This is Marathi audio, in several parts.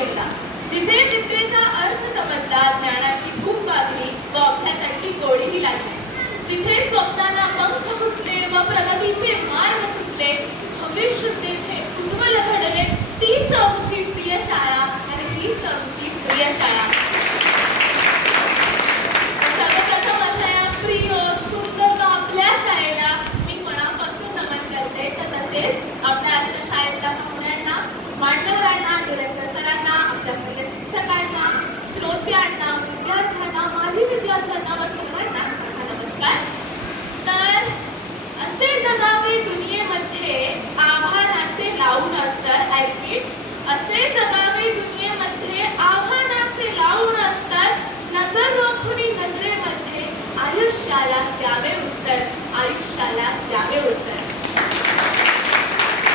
जेवला. जिथे विद्येचा अर्थ समजला, ज्ञानाची भूक भागली व अभ्यासाची गोडीही लागली. जिथे स्वप्नांना पंख फुटले व प्रगतीचे मार्ग सुचले, भविष्य जेथे उज्ज्वल घडले, तीच आमची प्रिय शाळा आणि तीच आमची प्रिय शाळा. सर्वप्रथम अशा या प्रिय सुंदर व आपल्या शाळेला मी मनापासून नमन करते. तर तसेच आपल्या अशा शाळेतल्या पाहुण्यांना, मान्यवरांना, डिरेक्टर सरांना, आपल्या प्रिय शिक्षकांना, श्रोत्यांना, विद्यार्थ्यांना, माजी विद्यार्थ्यांना व सर्वांना नमस्कार. तर असे जगावे दुनियेमध्ये आव्हानाचे लावून अंतर. आय रिपीट, असे जगावे दुनियेमध्ये आव्हानाचे लावून अंतर. नजर रोखुनी नजरेमध्ये आयुष्याला द्यावे उत्तर, आयुष्याला द्यावे उत्तर.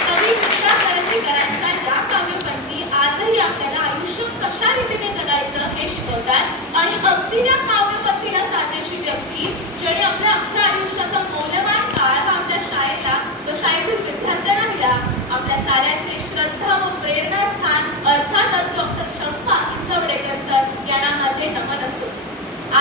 कवी मित्रा करंदीकरांच्या या काव्यपंक्ती आजही आपल्याला आयुष्य कशा रीतीने जगायचं हे शिकवतात. आणि अगदी या काव्यपंक्तीला साजेशी व्यक्ती ज्याने आपल्या अख्ख्या आयुष्याचा मौल्यवान काळ हा आपल्या शाळेला व शाळेतील विद्यार्थ्यांना दिला, आपल्या साऱ्यांचे श्रद्धा व प्रेरणास्थान अर्थातच डॉक्टर शंपा इंचवडेकर सर यांना माझे नमन असो.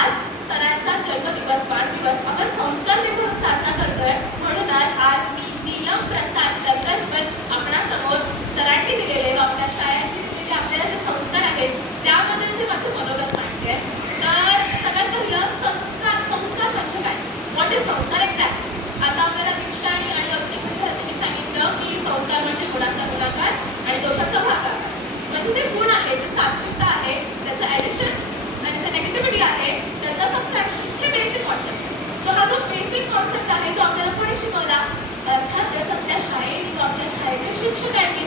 आज सरांचा जन्मदिवस, वाढदिवस आपण संस्कार दिन म्हणून साजरा करतोय. म्हणूनच आज मी नीलम प्रसाद दत्तन आपणासमोर सरांनी दिलेले व आपल्या शाळांनी दिलेले आपल्याला जे संस्कार आहेत त्याबद्दलचे माझे मनोगत मांडते. तर सगळ्यात पहिलं संस्कार. संस्कार म्हणजे काय? व्हॉट इज संस्कार एक्झॅक्ट? आता आपल्याला दीक्षाणी आणि अजून एक विद्यार्थ्यांनी सांगितलं की संस्कार म्हणजे गुणांचा गुणाकार आणि दोषांचा भागाकार. म्हणजे जे गुण आहे, जे सात्विकता आहे, त्याचं ॲडिशन आणि जे नेगेटिव्हिटी आहे त्याचं सबट्रॅक्शन, हे बेसिक कॉन्सेप्ट. सो हा जो बेसिक कॉन्सेप्ट आहे तो आपल्याला कोणी शिकवला? अर्थातच आपल्या शाळेत व आपल्या शाळेतील शिक्षकांनी.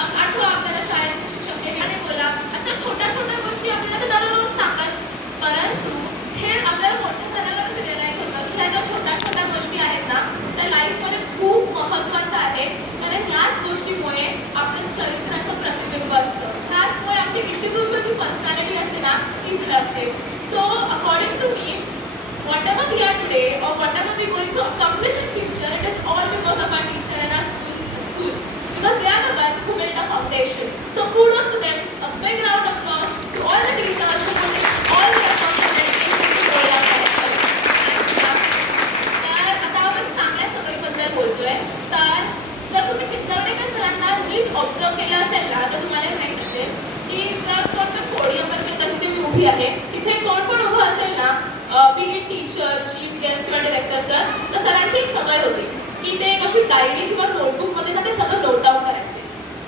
आठवा, आपल्याला शाळेतील शिक्षक हे आणि बोला अशा छोट्या छोट्या गोष्टी आपल्याला दररोज सांगतात. परंतु हे आपल्याला मोठ्या झाल्यावरच रिअलाइज होतं की ह्या ज्या छोट्या छोट्या गोष्टी आहेत ना, त्या लाईफमध्ये खूप महत्त्वाच्या आहेत. कारण याच गोष्टीमुळे आपल्या चरित्राचं प्रतिबिंब असतं. ह्याचमुळे आपली इंडिव्हिज्युअल जी पर्सनॅलिटी असते ना ती झळकते. So according to me, whatever we are today or whatever we are going to accomplish in future, it is all because of our teacher and our school, because they are the ones who built a foundation. So kudos to them. A big round of applause to all the teachers who put in all the efforts and dedication to build our character. तर आता आपण चांगल्या सवयीबद्दल बोलतोय. तर जर तुम्ही पिंजरडेकर सरांना नीट ऑब्झर्व केलं असेल ना, तर तुम्हाला माहित असेल की जर कोण पण थोडी अगर जिथे मी उभी आहे तिथे कोण पण उभं असेल ना, बी इट टीचर, चीफ गेस्ट किंवा डिरेक्टर सर, तर सरांची एक सवय होती की ते कशी डायरी किंवा नोटबुकमध्ये ना ते सगळं नोट डाऊन करायचे.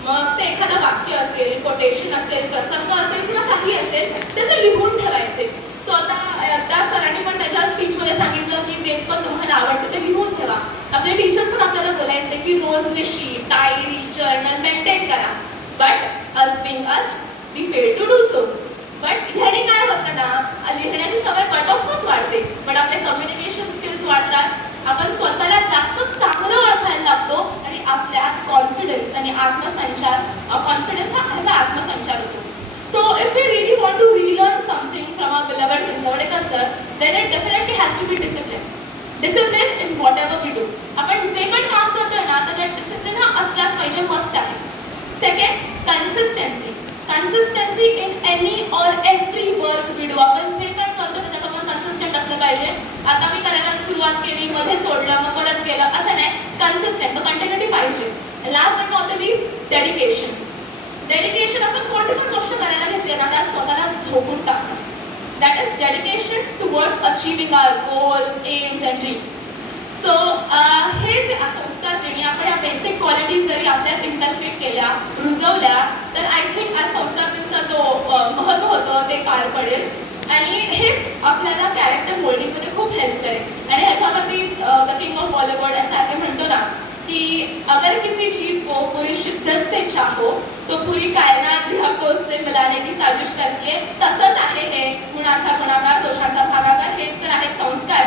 मग ते एखादं वाक्य असेल, कोटेशन असेल, प्रसंग असेल किंवा काही असेल त्याचं लिहून ठेवायचे. सो आता त्या सरांनी पण त्याच्या स्पीचमध्ये सांगितलं की जे पण तुम्हाला आवडतं ते लिहून ठेवा. आपले टीचर्स पण आपल्याला बोलायचे की रोजनिशी डायरी, जर्नल मेंटेन करा. But us being us we fail to do so. But ह्याने काय होतं ना, लिहिण्याची सवय बट ऑफकोर्स वाढते, बट आपले कम्युनिकेशन स्किल्स वाढतात. आपण स्वतःला जास्त चांगलं ओळखायला लागतो आणि आपल्या कॉन्फिडन्स आणि आत्मसंचार, कॉन्फिडन्स हा ह्याचा आत्मसंचार होतो. So if we really want to relearn something from our beloved Pinjardekar sir, then it definitely has to be discipline. Discipline in whatever we do. आपण जे पण काम करतोय ना त्याच्यात डिसिप्लिन हा असलाच पाहिजे, मस्ट आहे. Second, consistency. Consistency in any और एव्हरी वर्क वी डू. आपण जे पण करतो त्याच्यात आपण कन्सिस्टंट असलं पाहिजे. आता मी करायला सुरुवात केली, मध्ये सोडलं, मग परत केलं, असं नाही. कन्सिस्टंट, तर कंटिन्युटी पाहिजे. Last but not the list, dedication. Dedication, आपण कोणती पण गोष्ट करायला घेतली ना त्यात स्वतःला झोपून टाकणं. That is dedication towards achieving our goals, aims and dreams. So हे जे संस्कार देणे, आपण या बेसिक क्वालिटीज जरी आपल्यात इन्कल्केट केल्या, रुजवल्या, तर आय थिंक आज संस्कार दिनचा जो महत्त्व होतं ते पार पडेल. आणि हेच आपल्याला कॅरेक्टर मोल्डिंगमध्ये खूप हेल्प करेल. आणि ह्याच्यावरती द किंग ऑफ बॉलीवुड असं आपण म्हणतो ना कि अगर किसी चीज़ को पूरी शिद्दत से चाहो तो पूरी कायनात भी आपको उससे मिलाने की साजिश करती है. तसंच आहे हे गुणाचा गुणाकार, दोषाचा भागाकार, हेच तर आहेत संस्कार.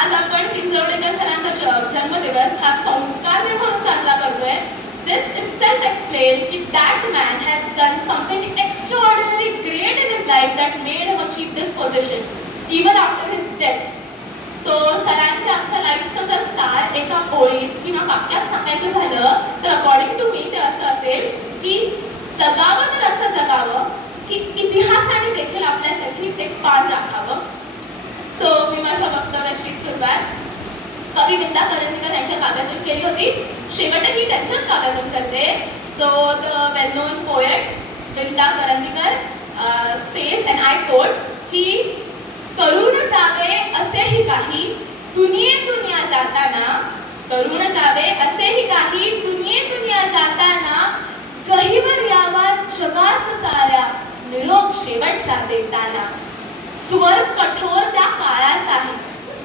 आज आपण पिंजरडेकर सरांचा जन्मदिवस हा संस्कार दिन म्हणून साजरा करतोय. This itself explains that man has done something extraordinarily great in his life that made him achieve this position even after his death. So सरांच्या अख्ख्या लाईफचं जर सार एका ओळीत किंवा वाक्यात सांगायचं झालं तर अकॉर्डिंग टू मी ते असं असेल की जगावं तर असं जगावं की इतिहासाने देखील आपल्यासाठी एक पान राखावं. सो मी माझ्या वक्तव्याची सुरुवात कवी विंदा करंदीकर यांच्या काव्यातून केली होती. शेवटही त्यांच्याच काव्यातून करते. So the well known poet Vinda Karandikar says and I quote की करून जावे असेही काही दुनियेतून या जाताना, करून जावे असेही काही दुनियेतून या जाताना, गहिवर यावा जगास साऱ्या निरोप शेवटचा देताना. स्वर कठोर त्या काळाचाही,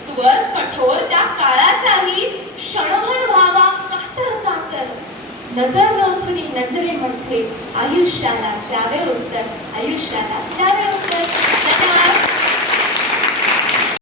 स्वर कठोर त्या काळाचाही, क्षणभर व्हावा कातर कातर. नजर रोखुनी नजरेमध्ये आयुष्याला द्यावे उत्तर, आयुष्याला द्यावे उत्तर.